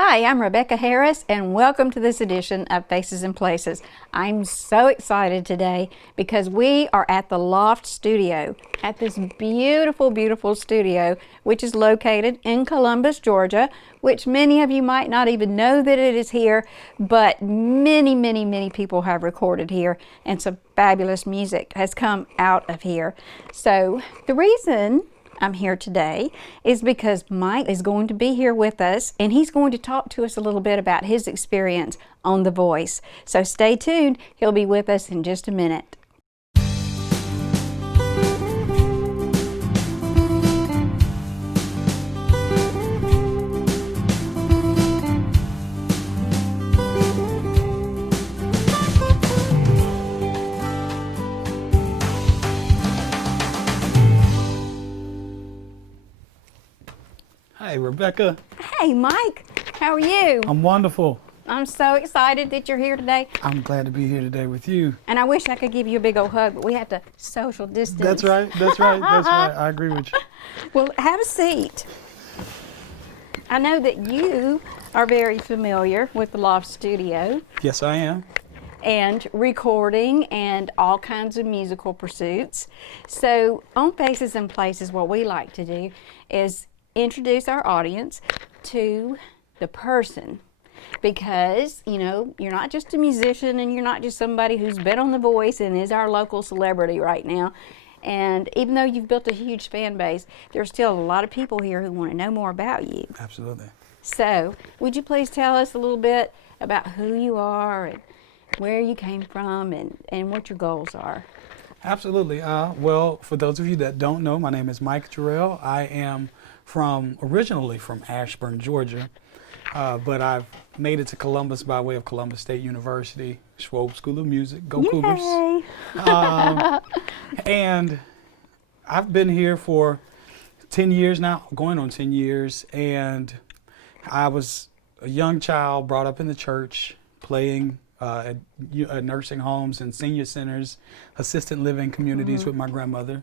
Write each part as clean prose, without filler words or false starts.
Hi, I'm Rebecca Harris, and welcome to this edition of Faces and Places. I'm so excited today because we are at the Loft Studio, at this beautiful, beautiful studio, which is located in Columbus, Georgia, which many of you might not even know that it is here, but many people have recorded here, and some fabulous music has come out of here. So the reason I'm here today is because Mike is going to be here with us, and he's going to talk to us a little bit about his experience on The Voice. So stay tuned. He'll be with us in just a minute. Hey, Rebecca. Hey, Mike. How are you? I'm wonderful. I'm so excited that you're here today. I'm glad to be here today with you. And I wish I could give you a big old hug, but we have to social distance. That's right. I agree with you. Well, have a seat. I know that you are very familiar with the Loft Studio Yes, I am. and recording and all kinds of musical pursuits. So on Faces and Places, what we like to do is introduce our audience to the person, because you're not just a musician and you're not just somebody who's been on The Voice and is our local celebrity right now. And even though you've built a huge fan base, there's still a lot of people here who want to know more about you. Absolutely. So would you please tell us a little bit about who you are and where you came from and what your goals are? Absolutely. Well, for those of you that don't know, my name is Mike Jerel. I am originally from Ashburn, Georgia, but I've made it to Columbus by way of Columbus State University, Schwab School of Music. Go Cougars! Yay! And I've been here for 10 years now, going on 10 years, and I was a young child brought up in the church, playing at nursing homes and senior centers, assisted living communities with my grandmother.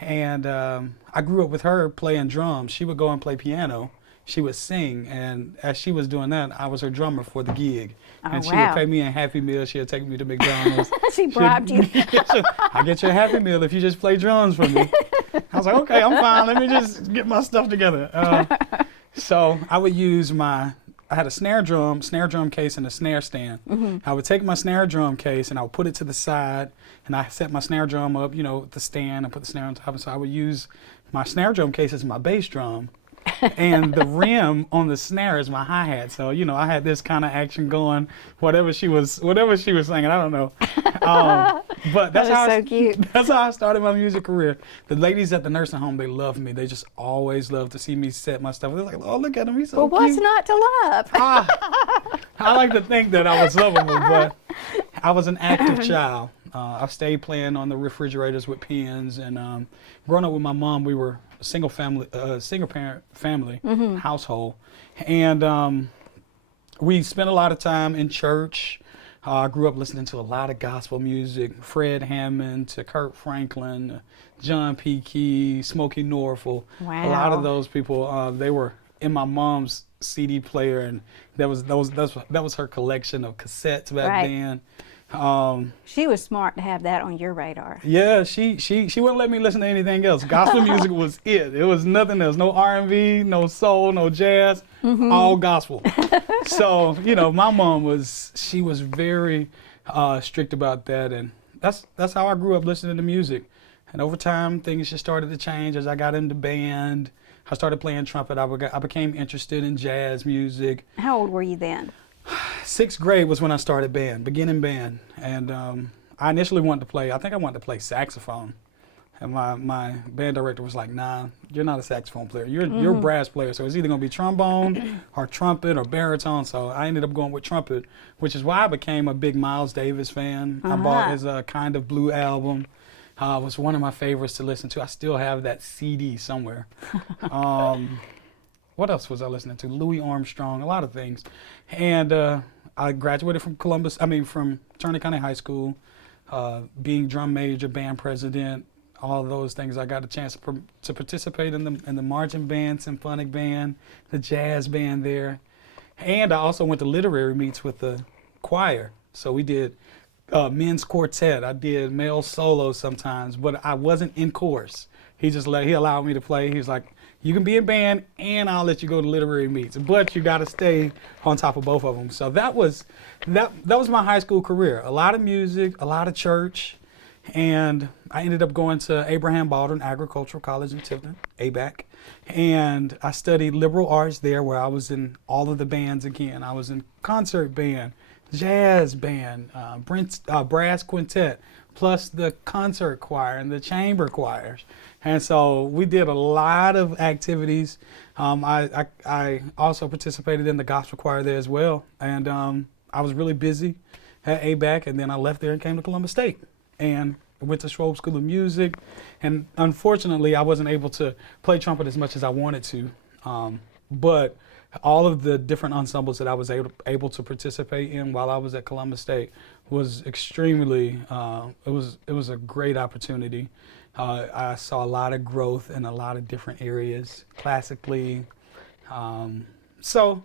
And I grew up with her playing drums. She would go and play piano. She would sing, and as she was doing that, I was her drummer for the gig. And she would pay me a Happy Meal. She would take me to McDonald's. She bribed you. I'll get you a Happy Meal if you just play drums for me. I was like, okay, I'm fine. Let me just get my stuff together. So I would use I had a snare drum case and a snare stand. I would take my snare drum case and I would put it to the side, and I set my snare drum up, with the stand, and put the snare on top. And so I would use my snare drum case as my bass drum, and the rim on the snare is my hi-hat. So, I had this kind of action going, whatever she was singing, I don't know. But that's so cute. That's how I started my music career. The ladies at the nursing home, they love me. They just always love to see me set my stuff. They're like, oh, look at him, he's so cute. Well, what's not to love? I like to think that I was lovable, but I was an active child. I stayed playing on the refrigerators with pens, and growing up with my mom, we were a single parent family household, and we spent a lot of time in church. I grew up listening to a lot of gospel music, Fred Hammond to Kurt Franklin, John P. Key, Smokey Norfolk. Wow. A lot of those people, they were in my mom's CD player, and that was her collection of cassettes back then. She was smart to have that on your radar. Yeah, she wouldn't let me listen to anything else. Gospel music was it. It was nothing else. No R&B, no soul, no jazz, all gospel. So, my mom was very strict about that, and that's how I grew up listening to music. And over time, things just started to change as I got into band. I started playing trumpet. I became interested in jazz music. How old were you then? 6th grade was when I started beginning band. And I initially wanted to play saxophone. And my band director was like, nah, you're not a saxophone player. You're a brass player. So it's either going to be trombone or trumpet or baritone. So I ended up going with trumpet, which is why I became a big Miles Davis fan. I bought his Kind of Blue album. It was one of my favorites to listen to. I still have that CD somewhere. What else was I listening to? Louis Armstrong, a lot of things. And I graduated from from Turner County High School, being drum major, band president, all those things. I got a chance to participate in the marching band, symphonic band, the jazz band there. And I also went to literary meets with the choir. So we did men's quartet. I did male solo sometimes, but I wasn't in chorus. He allowed me to play. He was like, you can be in band and I'll let you go to literary meets, but you got to stay on top of both of them. So that was my high school career. A lot of music, a lot of church, and I ended up going to Abraham Baldwin Agricultural College in Tifton, ABAC, and I studied liberal arts there, where I was in all of the bands again. I was in concert band, jazz band, brass quintet, plus the concert choir and the chamber choirs. And so we did a lot of activities. I also participated in the gospel choir there as well. And I was really busy at ABAC, and then I left there and came to Columbus State. And I went to Schrobe School of Music. And unfortunately, I wasn't able to play trumpet as much as I wanted to. But all of the different ensembles that I was able to participate in while I was at Columbus State was extremely, it was a great opportunity. I saw a lot of growth in a lot of different areas, classically. So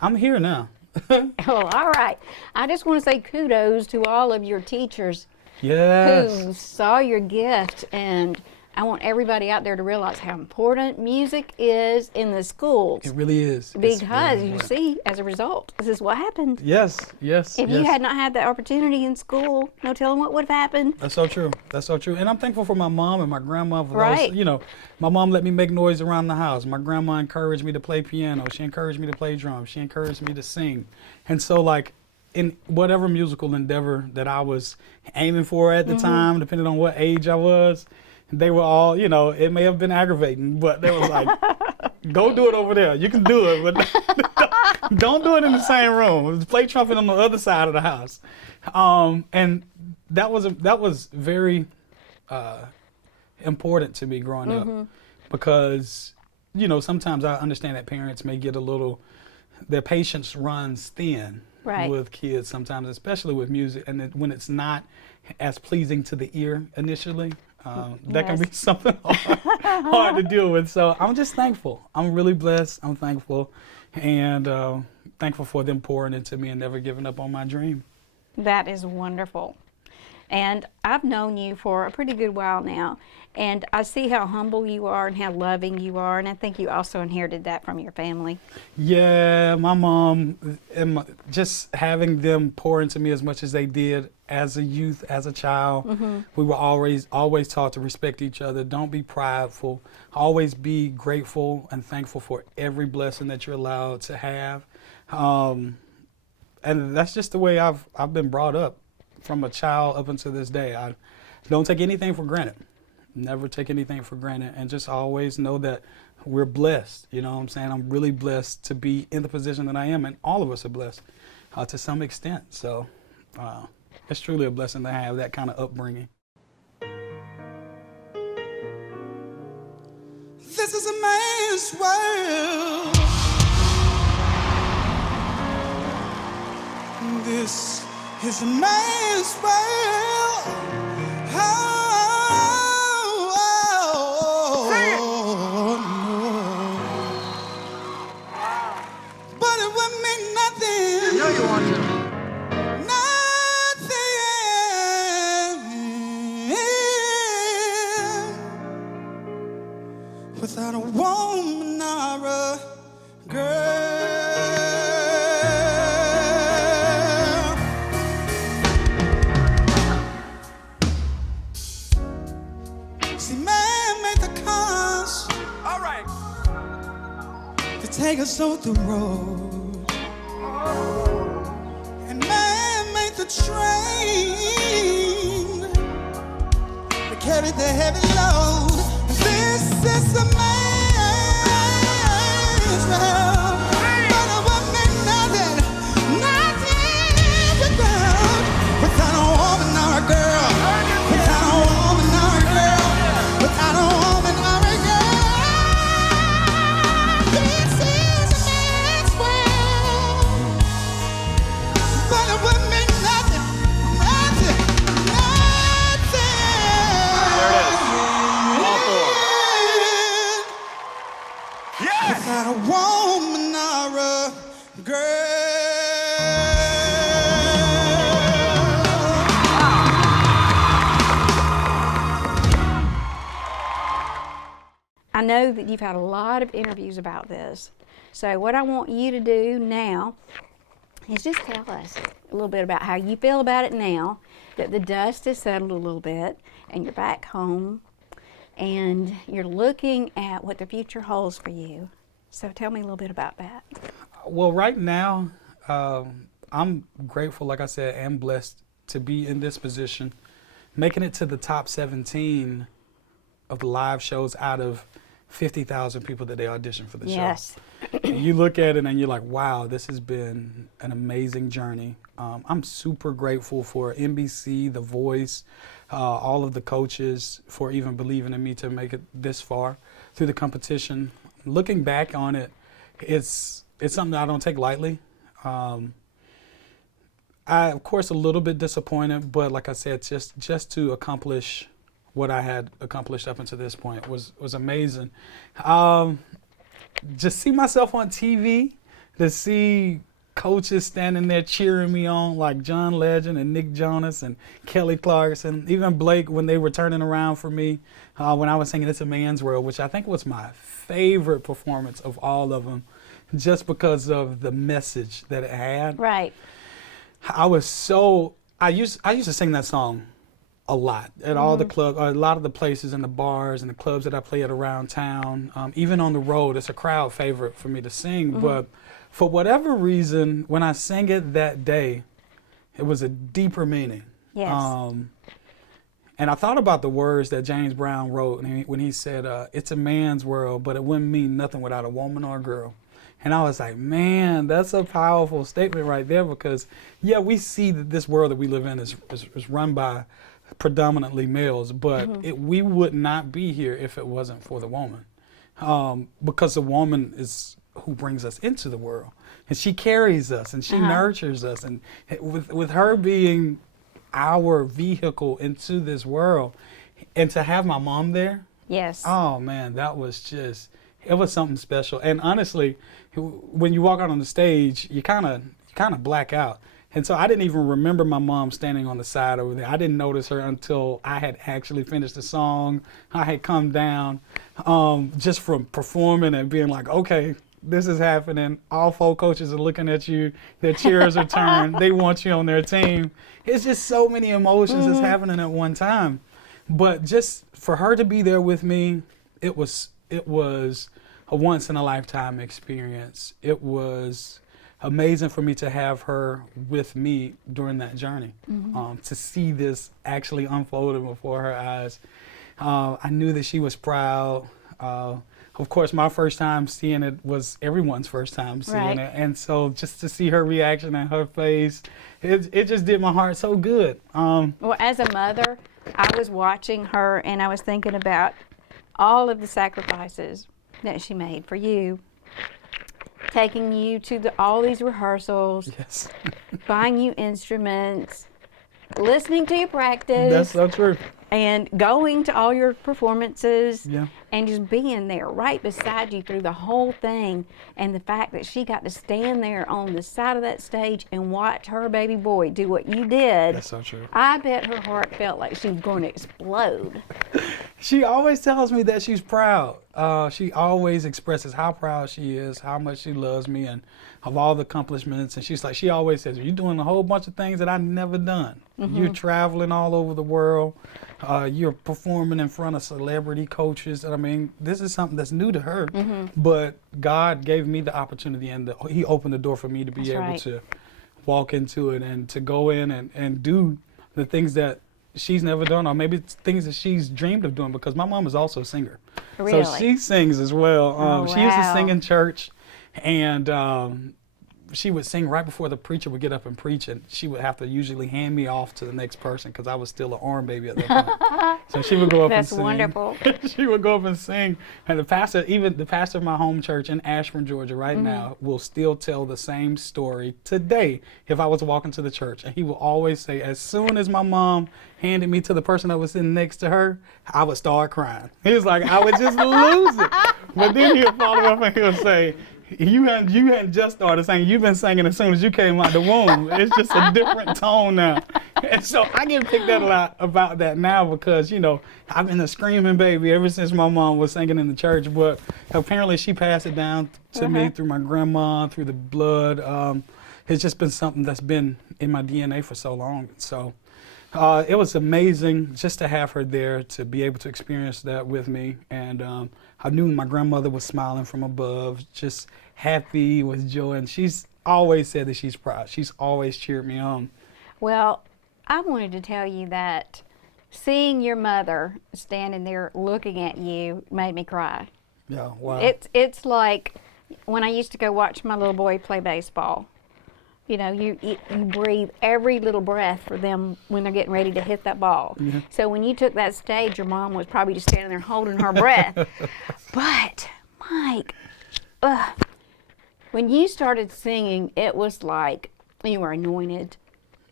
I'm here now. Well, all right. I just want to say kudos to all of your teachers Yes. who saw your gift, and I want everybody out there to realize how important music is in the schools. It really is. Because you see, as a result, this is what happened. Yes, yes. If you had not had that opportunity in school, no telling what would have happened. That's so true. That's so true. And I'm thankful for my mom and my grandma for Right. those. You know, my mom let me make noise around the house. My grandma encouraged me to play piano. She encouraged me to play drums. She encouraged me to sing. And so, like, in whatever musical endeavor that I was aiming for at the time, depending on what age I was, they were all, you know, it may have been aggravating, but they was like, go do it over there. You can do it, but don't do it in the same room. Play trumpet on the other side of the house. And that was very important to me growing up, because, you know, sometimes I understand that parents may get their patience runs thin with kids sometimes, especially with music, and when it's not as pleasing to the ear initially. That can be something hard to deal with. So I'm just thankful. I'm really blessed. I'm thankful, and thankful for them pouring into me and never giving up on my dream. That is wonderful. And I've known you for a pretty good while now, and I see how humble you are and how loving you are, and I think you also inherited that from your family. Yeah, my mom, and just having them pour into me as much as they did as a youth, as a child. We were always taught to respect each other. Don't be prideful. Always be grateful and thankful for every blessing that you're allowed to have. And that's just the way I've been brought up from a child up until this day. I don't take anything for granted. Never take anything for granted, and just always know that we're blessed. You know what I'm saying? I'm really blessed to be in the position that I am, and all of us are blessed to some extent. So it's truly a blessing to have that kind of upbringing. This is a man's world. This is a man's world. Oh, no. But it wouldn't mean nothing. I know you want to. Nothing without a woman or a girl. See, man made the cars. All right. To take us off the road. And man made the train to carry the heavy load. This is a man's world. But it won't mean nothing, nothing without a woman or a girl. Without a woman or a girl. Without a woman or a girl. This is a man's world. But it won't mean nothing, nothing. There it is. All four. Without a woman I know that you've had a lot of interviews about this. So what I want you to do now is just tell us a little bit about how you feel about it now, that the dust has settled a little bit and you're back home and you're looking at what the future holds for you. So tell me a little bit about that. Well, right now, I'm grateful, like I said, and blessed to be in this position, making it to the top 17 of the live shows out of 50,000 people that they auditioned for the Yes. show. And you look at it and you're like, wow, this has been an amazing journey. I'm super grateful for NBC, The Voice, all of the coaches for even believing in me to make it this far through the competition. Looking back on it, it's something that I don't take lightly. I, of course, a little bit disappointed, but like I said, just to accomplish what I had accomplished up until this point was amazing. Just see myself on TV, to see coaches standing there cheering me on like John Legend and Nick Jonas and Kelly Clarkson, even Blake when they were turning around for me when I was singing It's a Man's World, which I think was my favorite performance of all of them, just because of the message that it had. Right. I used to sing that song a lot at all the clubs, a lot of the places and the bars and the clubs that I play at around town. Even on the road, it's a crowd favorite for me to sing. But for whatever reason, when I sang it that day, it was a deeper meaning. Yes. And I thought about the words that James Brown wrote when he said, it's a man's world, but it wouldn't mean nothing without a woman or a girl. And I was like, man, that's a powerful statement right there, because, yeah, we see that this world that we live in is run by predominantly males, but we would not be here if it wasn't for the woman, because the woman is who brings us into the world, and she carries us and she nurtures us, and with her being our vehicle into this world, and to have my mom there, Yes. oh man, that was it was something special. And honestly, when you walk out on the stage, you kind of black out. And so I didn't even remember my mom standing on the side over there. I didn't notice her until I had actually finished the song. I had come down just from performing and being like, okay, this is happening. All four coaches are looking at you. Their chairs are turned. They want you on their team. It's just so many emotions that's happening at one time. But just for her to be there with me, it was a once in a lifetime experience. It was amazing for me to have her with me during that journey, to see this actually unfolding before her eyes. I knew that she was proud. Of course, my first time seeing it was everyone's first time seeing it. And so just to see her reaction and her face, it just did my heart so good. Well, as a mother, I was watching her and I was thinking about all of the sacrifices that she made for you, taking you to all these rehearsals, Yes. buying you instruments, listening to you practice. That's so true. And going to all your performances, Yeah. and just being there right beside you through the whole thing. And the fact that she got to stand there on the side of that stage and watch her baby boy do what you did. That's so true. I bet her heart felt like she was going to explode. She always tells me that she's proud. She always expresses how proud she is, how much she loves me, and of all the accomplishments. And she always says, you're doing a whole bunch of things that I've never done. You're traveling all over the world. You're performing in front of celebrity coaches. And I mean, this is something that's new to her. But God gave me the opportunity, and He opened the door for me to be able to walk into it and to go in and do the things that she's never done, or maybe it's things that she's dreamed of doing, because my mom is also a singer. Really? So she sings as well. She used to wow. sing in church, and she would sing right before the preacher would get up and preach, and she would have to usually hand me off to the next person because I was still an arm baby at that point. So she would go up and sing. That's wonderful. She would go up and sing, and the pastor of my home church in Ashburn, Georgia, right now, will still tell the same story today if I was walking to the church, and he will always say, as soon as my mom handed me to the person that was sitting next to her, I would start crying. He was like, I would just lose it. But then he'll follow up and he'll say, You hadn't just started singing. You've been singing as soon as you came out the womb. It's just a different tone now. And so I get picked up a lot about that now because, I've been a screaming baby ever since my mom was singing in the church. But apparently she passed it down to me through my grandma, through the blood. It's just been something that's been in my DNA for so long. So it was amazing just to have her there, to be able to experience that with me. And I knew my grandmother was smiling from above, just happy with joy. And she's always said that she's proud. She's always cheered me on. Well, I wanted to tell you that seeing your mother standing there looking at you made me cry. Yeah, wow. It's like when I used to go watch my little boy play baseball. You breathe every little breath for them when they're getting ready to hit that ball. Mm-hmm. So when you took that stage, your mom was probably just standing there holding her breath. But, Mike, when you started singing, it was like you were anointed.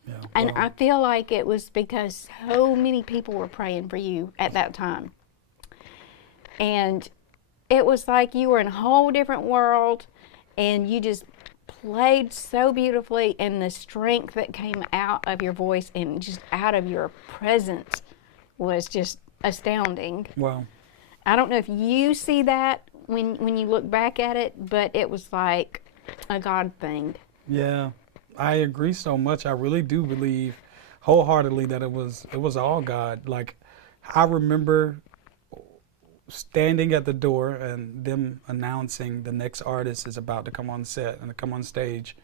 Yeah, And wow. I feel like it was because so many people were praying for you at that time. And it was like you were in a whole different world, and you just played so beautifully, and the strength that came out of your voice and just out of your presence was just astounding. Wow. I don't know if you see that when you look back at it, but it was like a God thing. Yeah, I agree so much. I really do believe wholeheartedly that it was all God. Like, I remember standing at the door and them announcing the next artist is about to come on set and to come on stage.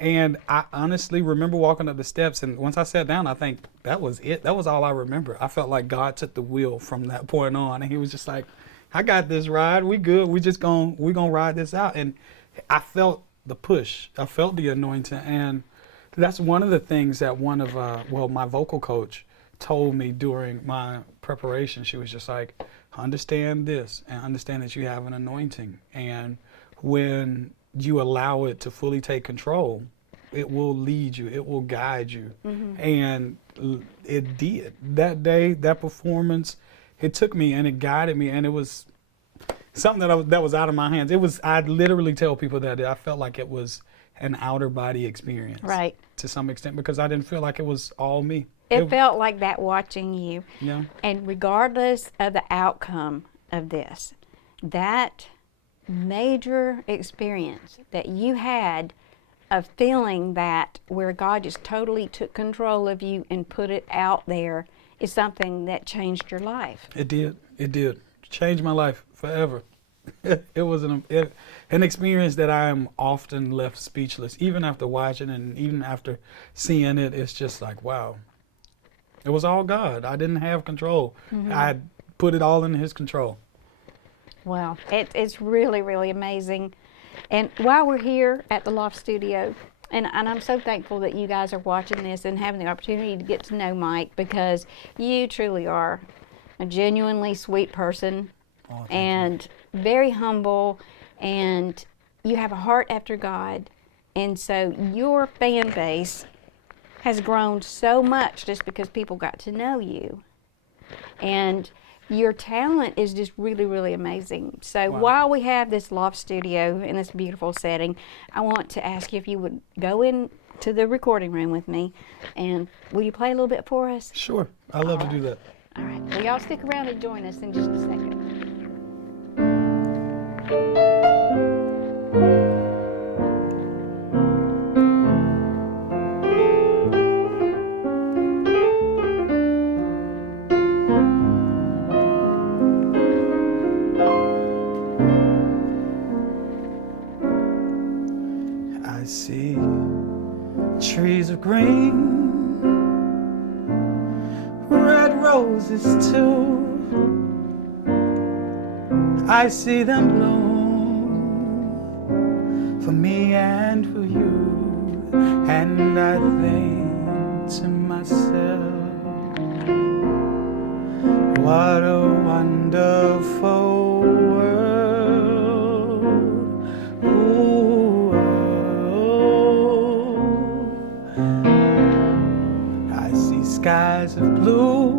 And I honestly remember walking up the steps, and once I sat down, I think that was it. That was all I remember. I felt like God took the wheel from that point on, and he was just like, I got this ride. We good. We gonna ride this out. And I felt the push. I felt the anointing. And that's one of the things that my vocal coach told me during my preparation. She was just like, understand this and understand that you have an anointing. And when you allow it to fully take control, it will lead you, it will guide you. Mm-hmm. And it did. That day, that performance, it took me and it guided me, and it was something that was out of my hands. I'd literally tell people that I felt like it was an outer body experience. Right. To some extent, because I didn't feel like it was all me. It felt like that watching you. Yeah. And regardless of the outcome of this, that major experience that you had of feeling that where God just totally took control of you and put it out there is something that changed your life. It did. It did. Changed my life forever. It was an experience that I am often left speechless. Even after watching and even after seeing it, it's just like, wow. It was all God. I didn't have control. Mm-hmm. I put it all in his control. Wow. It's really, really amazing. And while we're here at the Loft Studio, and I'm so thankful that you guys are watching this and having the opportunity to get to know Mike, because you truly are a genuinely sweet person. Oh, and very humble, and you have a heart after God. And so your fan base has grown so much just because people got to know you. And your talent is just really, really amazing. So while we have this loft studio in this beautiful setting, I want to ask you if you would go into the recording room with me, and will you play a little bit for us? Sure. I love to do that. All right. Well, y'all stick around and join us in just a second. I see trees of green, red roses too. I see them bloom for me and for you, and I think to myself, what a wonderful world. Ooh, I see skies of blue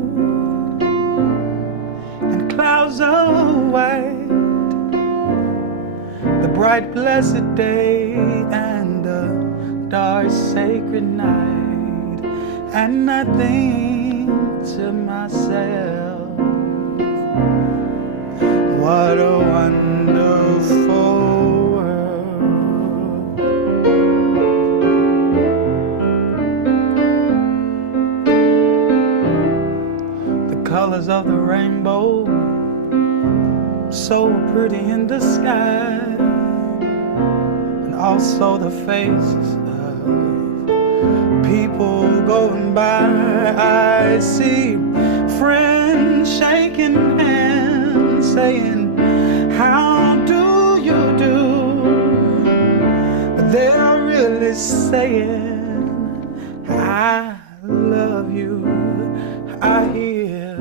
and clouds of white, the bright blessed day and a dark sacred night, and I think to myself, what a wonderful world. The colors of the rainbow, so pretty in the sky, and also the faces of people going by. I see friends shaking hands, saying, how do you do? But they're really saying, I love you. I hear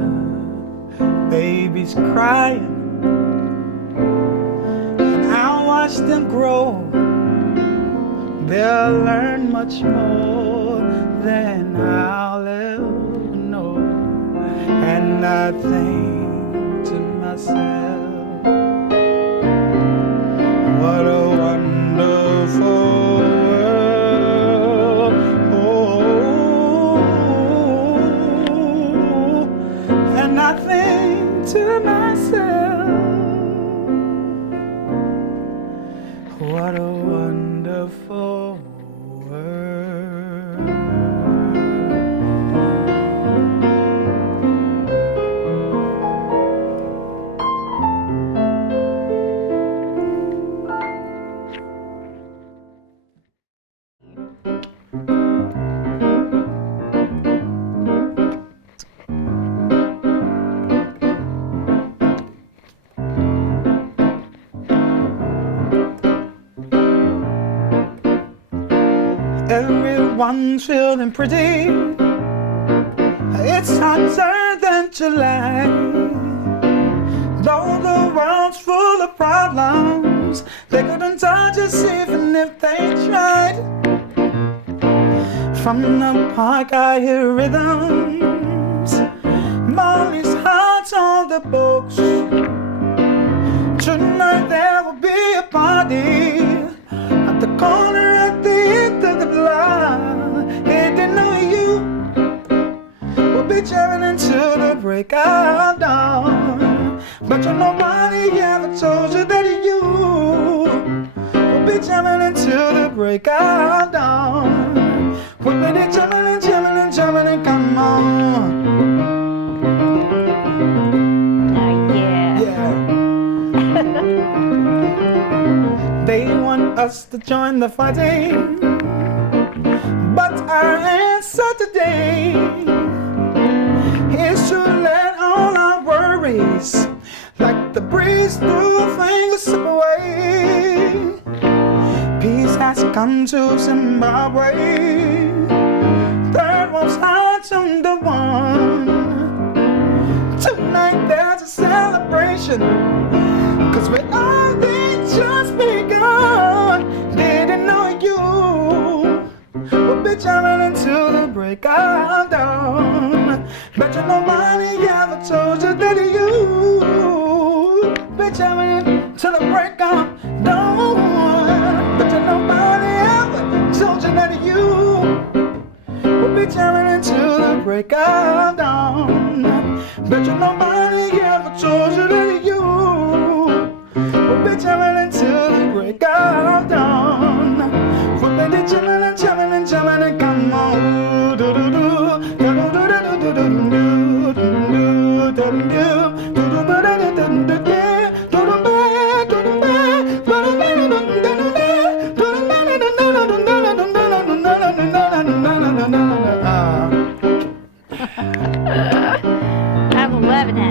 babies crying, watch them grow. They'll learn much more than I'll ever know. And I think to myself, what a wonderful world. Oh, and I think to myself, what a wonderful world. Everyone's feeling pretty. It's hotter than July. Though the world's full of problems, they couldn't touch us even if they tried. From the park I hear rhythms, Molly's heart's on the books. Tonight there will be a party at the corner at the end of the block. Hey, didn't know you will be jamming until the break of dawn. But you nobody ever told you that you will be jamming until the break of dawn. We're ready jamming and jamming and jamming and come on. They want us to join the fighting, but our answer today is to let all our worries, like the breeze through fingers, slip away. Peace has come to Zimbabwe. Third world's hearts under one. Tonight there's a celebration, 'cause we're all just begun. Didn't know you would be jamming until the break of dawn. Bet you nobody ever told you that you would be jamming till the break of dawn. Bet you nobody ever told you that you would be jamming until the break of dawn. Bet you nobody ever told you that you we'll be jamming until the break of dawn. We'll be jamming and jamming and jamming and come on. Do do do do do do do do do do do do. I'm loving it.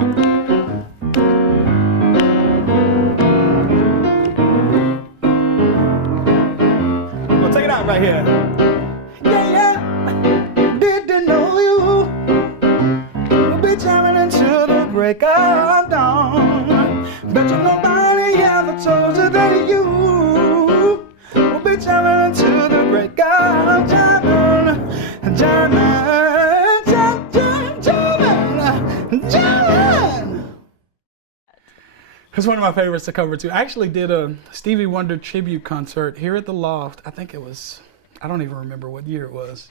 Right here. Yeah, yeah. Didn't know you would be jamming until the break of dawn. Bet you nobody ever told you that you would be jamming until the break of jamming, jamming, jamming, jamming, jamming. It's one of my favorites to cover too. I actually did a Stevie Wonder tribute concert here at the Loft. I think it was, I don't even remember what year it was,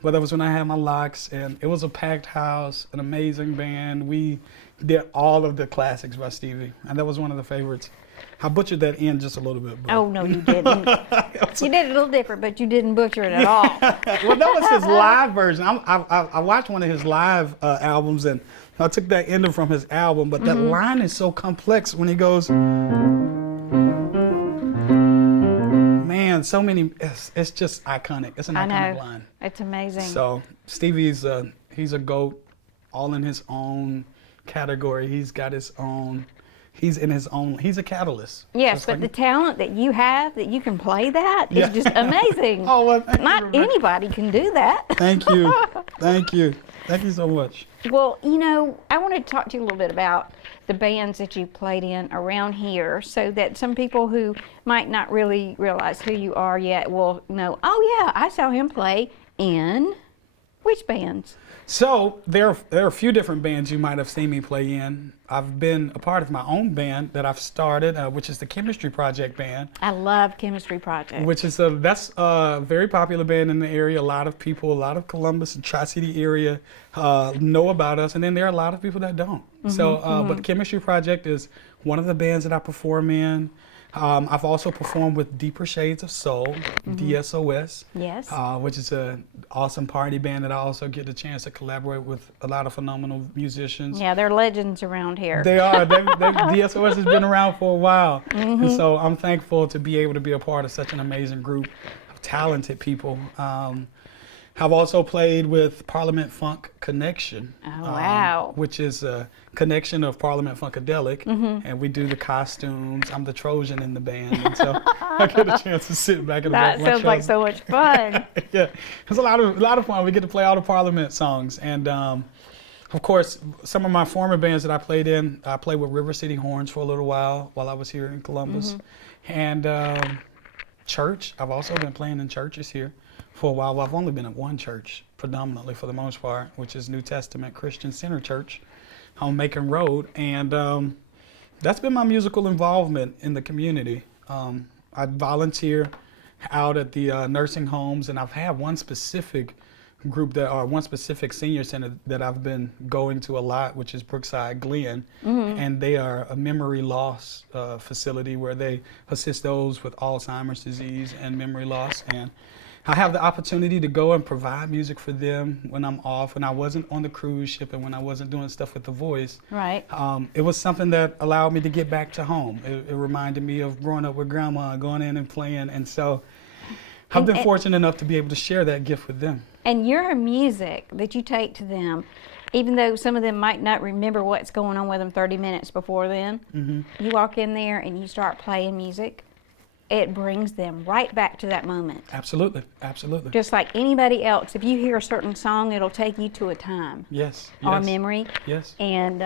but that was when I had my locks, and it was a packed house, an amazing band. We did all of the classics by Stevie, and that was one of the favorites. I butchered that in just a little bit. But. Oh, no, you didn't. You did it a little different, but you didn't butcher it at all. Well, that was his live version. I watched one of his live albums, and I took that ending from his album, but that line is so complex when he goes, man, so many, it's just iconic. It's an iconic line. It's amazing. So Stevie's, he's a GOAT, all in his own category. He's got his own, he's in his own, he's a catalyst. Yes, but the talent that you have, that you can play that, is just amazing. Oh, well, not anybody can do that. Thank you. Thank you. Thank you so much. Well, you know, I wanted to talk to you a little bit about the bands that you played in around here, so that some people who might not really realize who you are yet will know, oh yeah, I saw him play in which bands? So there are a few different bands you might have seen me play in. I've been a part of my own band that I've started, which is the Chemistry Project Band. I love Chemistry Project. Which is that's a very popular band in the area. A lot of people, a lot of Columbus and Tri-City area know about us, and then there are a lot of people that don't. But the Chemistry Project is one of the bands that I perform in. I've also performed with Deeper Shades of Soul, DSOS, Yes. which is an awesome party band that I also get the chance to collaborate with a lot of phenomenal musicians. Yeah, they're legends around here. They are. DSOS has been around for a while. And so I'm thankful to be able to be a part of such an amazing group of talented people. I've also played with Parliament Funk Connection. Oh, wow. Which is a connection of Parliament Funkadelic. And we do the costumes. I'm the Trojan in the band. And so I get a chance to sit back in the back That of my sounds like so much fun. Yeah, it's a lot of fun. We get to play all the Parliament songs. And of course, some of my former bands that I played in, I played with River City Horns for a little while I was here in Columbus. And church, I've also been playing in churches here for a while. Well, I've only been at one church predominantly for the most part, which is New Testament Christian Center Church on Macon Road. And that's been my musical involvement in the community. I volunteer out at the nursing homes, and I've had one specific group one specific senior center that I've been going to a lot, which is Brookside Glen. And they are a memory loss facility where they assist those with Alzheimer's disease and memory loss. And I have the opportunity to go and provide music for them when I'm off, when I wasn't on the cruise ship and when I wasn't doing stuff with The Voice. Right. It was something that allowed me to get back to home. It reminded me of growing up with grandma and going in and playing. And so I've been fortunate enough to be able to share that gift with them. And your music that you take to them, even though some of them might not remember what's going on with them 30 minutes before then, you walk in there and you start playing music, it brings them right back to that moment. Absolutely, absolutely. Just like anybody else, if you hear a certain song, it'll take you to a time. Yes. Or memory. Yes. And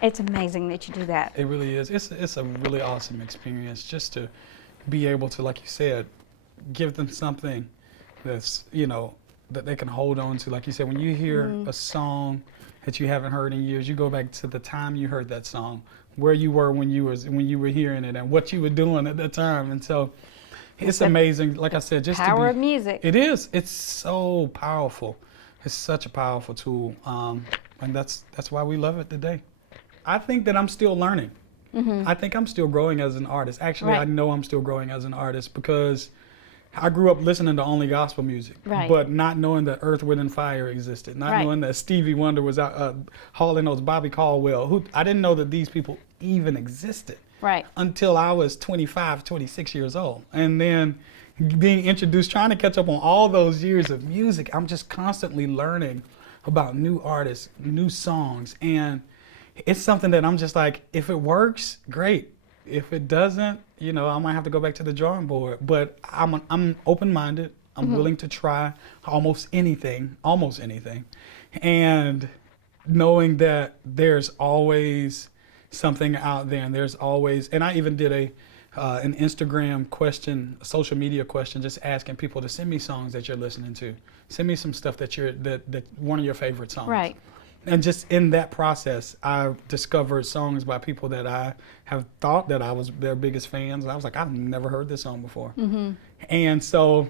it's amazing that you do that. It really is. It's a really awesome experience just to be able to, like you said, give them something that's, that they can hold on to. Like you said, when you hear a song that you haven't heard in years, you go back to the time you heard that song, where you were when you were hearing it, and what you were doing at that time. And so it's amazing. Like I said, just power of music. It is. It's so powerful. It's such a powerful tool, and that's why we love it today. I think that I'm still learning. I think I'm still growing as an artist. Actually, I know I'm still growing as an artist because I grew up listening to only gospel music, but not knowing that Earth, Wind, and Fire existed, not knowing that Stevie Wonder was out hauling those Bobby Caldwell. I didn't know that these people even existed until I was 25, 26 years old. And then being introduced, trying to catch up on all those years of music, I'm just constantly learning about new artists, new songs. And it's something that I'm just like, if it works, great. If it doesn't, I might have to go back to the drawing board. But I'm open-minded. I'm willing to try almost anything. And knowing that there's always something out there, and there's always, and I even did an Instagram question, a social media question, just asking people to send me songs that you're listening to. Send me some stuff that one of your favorite songs. And just in that process, I discovered songs by people that I have thought that I was their biggest fans. I was like, I've never heard this song before. And so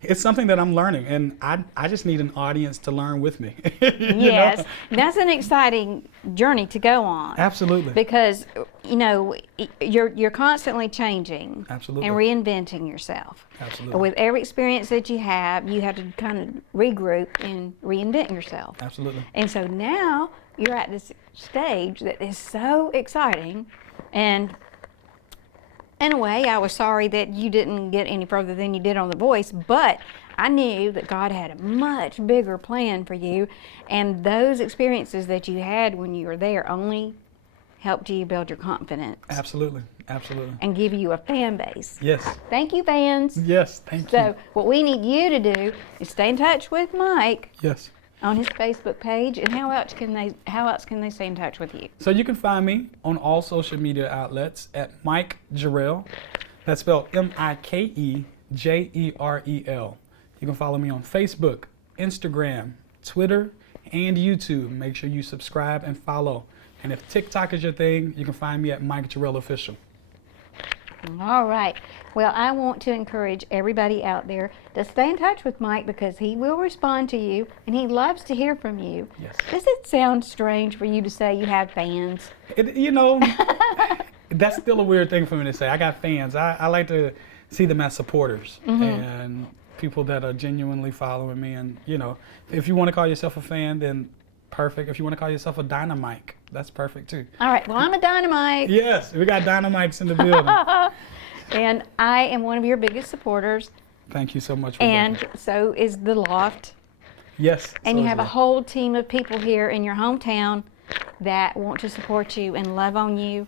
it's something that I'm learning, and I just need an audience to learn with me. You Yes, know? that's an exciting journey to go on. Absolutely. Because you're constantly changing Absolutely. and reinventing yourself. Absolutely. With every experience that you have to kind of regroup and reinvent yourself. Absolutely. And so now you're at this stage that is so exciting, and in a way, I was sorry that you didn't get any further than you did on The Voice, but I knew that God had a much bigger plan for you, and those experiences that you had when you were there only helped you build your confidence. Absolutely. Absolutely. And give you a fan base. Yes. Thank you, fans. Yes. Thank So you. what we need you to do is stay in touch with Mike Yes. on his Facebook page, and how else can they stay in touch with you? So you can find me on all social media outlets at Mike Jerel. That's spelled MikeJerel. You can follow me on Facebook, Instagram, Twitter, and YouTube. Make sure you subscribe and follow. And if TikTok is your thing, you can find me at Mike Jerel Official. All right. Well, I want to encourage everybody out there to stay in touch with Mike, because he will respond to you and he loves to hear from you. Yes. Does it sound strange for you to say you have fans? That's still a weird thing for me to say. I got fans. I like to see them as supporters and people that are genuinely following me. And, if you want to call yourself a fan, then perfect. If you want to call yourself a dynamite, that's perfect too. All right. Well, I'm a dynamite. Yes, we got dynamites in the building. And I am one of your biggest supporters. Thank you so much. Rebecca. And so is The Loft. Yes. And so you is have a that. whole team of people here in your hometown that want to support you and love on you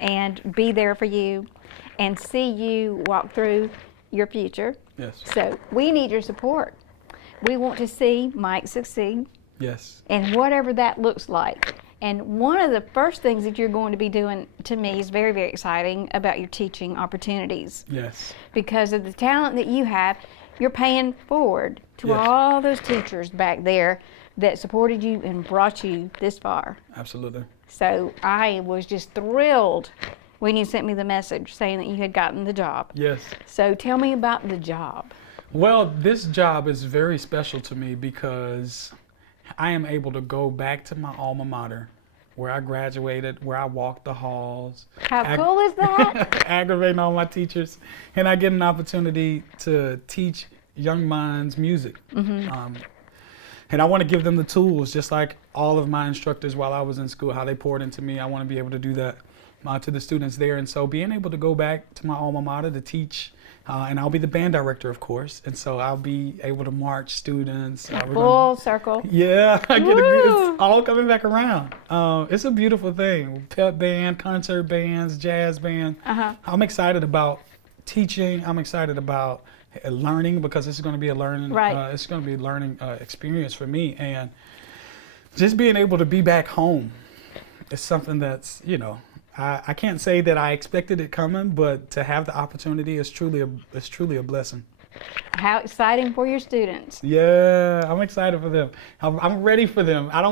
and be there for you and see you walk through your future. Yes. So we need your support. We want to see Mike succeed, Yes. and whatever that looks like. And one of the first things that you're going to be doing to me is very, very exciting about your teaching opportunities. Yes. Because of the talent that you have, you're paying forward to Yes. all those teachers back there that supported you and brought you this far. Absolutely. So I was just thrilled when you sent me the message saying that you had gotten the job. Yes. So tell me about the job. Well, this job is very special to me because I am able to go back to my alma mater, where I graduated, where I walked the halls. How cool is that? Aggravating all my teachers, and I get an opportunity to teach young minds music. And I want to give them the tools, just like all of my instructors while I was in school, how they poured into me. I want to be able to do that to the students there. And so being able to go back to my alma mater to teach, and I'll be the band director, of course. And so I'll be able to march students. Full circle. Yeah, Woo! it's all coming back around. It's a beautiful thing. Pep band, concert bands, jazz band. I'm excited about teaching. I'm excited about learning, because this is going to be a learning. Right. It's going to be a learning experience for me, and just being able to be back home is something that's I can't say that I expected it coming, but to have the opportunity is truly a blessing. How exciting for your students. Yeah, I'm excited for them. I'm ready for them. I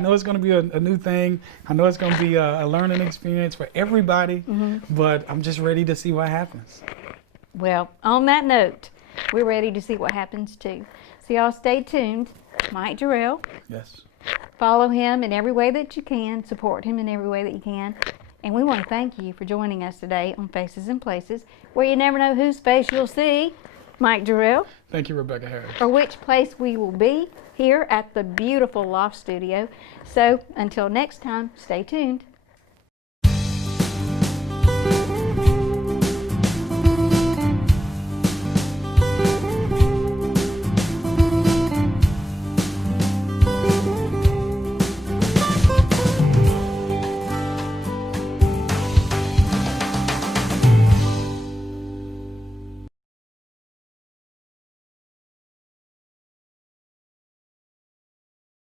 know it's going to be a new thing. I know it's going to be a learning experience for everybody, but I'm just ready to see what happens. Well, on that note, we're ready to see what happens too. So y'all stay tuned. Mike Jerel. Yes. Follow him in every way that you can. Support him in every way that you can. And we want to thank you for joining us today on Faces and Places, where you never know whose face you'll see. Mike Jerel. Thank you, Rebecca Harris. Or which place we will be here at the beautiful Loft Studio. So until next time, stay tuned.